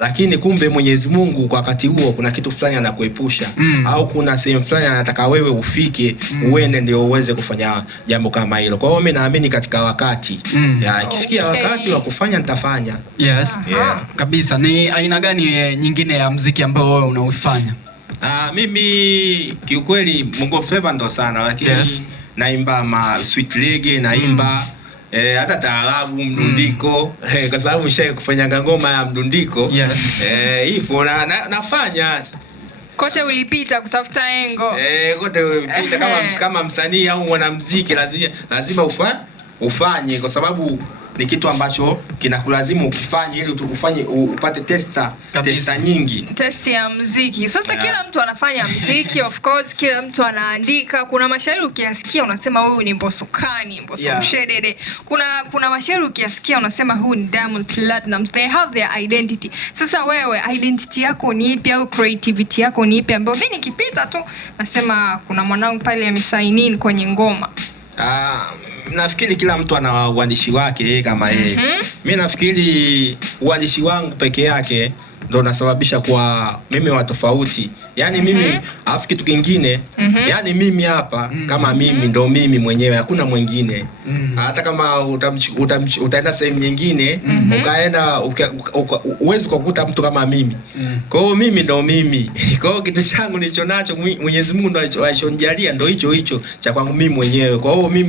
lakini kumbe Mwenyezi Mungu kwa wakati huo kuna kitu fulani anakuepusha au kuna sehemu fulani anataka wewe ufike uende ndio uweze kufanya jambo kama hilo. Kwa hiyo mimi naamini katika wakati ikifikia wakati wa kufanya nitafanya. Yes. Kabisa. Ni aina gani nyingine ya muziki ambao wewe unaufanya? Mimi kiukweli Bongo Flava ndo sana, lakini naimba sweet reggae, naimba hata taarabu, mdundiko, kwa sababu nishaye kufanya ngoma ya mdundiko. Hivyo nafanya kote ulipita kutafuta engo. Kote ulipita kama msanii au mwanamuziki lazima ufanye, kwa sababu ni kitu ambacho kinakulazimu ukifanye ili ufanye upate testa nyingi. Test ya muziki. Sasa kila mtu anafanya muziki, of course kila mtu anaandika. Kuna mashairi ukiyasikia unasema huyu ni Mbosso Kani, Mbosso Mshedede. Kuna mashairi ukiyasikia unasema huyu ni Diamond Platnumz. They have their identity. Sasa wewe identity yako ni ipi au creativity yako ni ipi ambayo mimi nikipita tu nasema kuna mwanangu pale amesign kwenye ngoma? Nafikiri kila mtu ana uandishi wake kama yeye. Mimi nafikiri uandishi wangu peke yake ndo nasababisha kwa mimi wa tofauti. Yaani mimi afu kitu kingine, yaani mimi hapa kama mimi ndo mimi mwenyewe, hakuna mwingine. Hata kama utaenda sehemu nyingine, ukaenda uwezi kukuta mtu kama mimi. Kwa hiyo mimi ndo mimi. Kwa hiyo kitu changu nilicho nacho Mwenyezi Mungu ndo alichonijalia ndo hicho cha kwangu mimi mwenyewe. Kwa hiyo mimi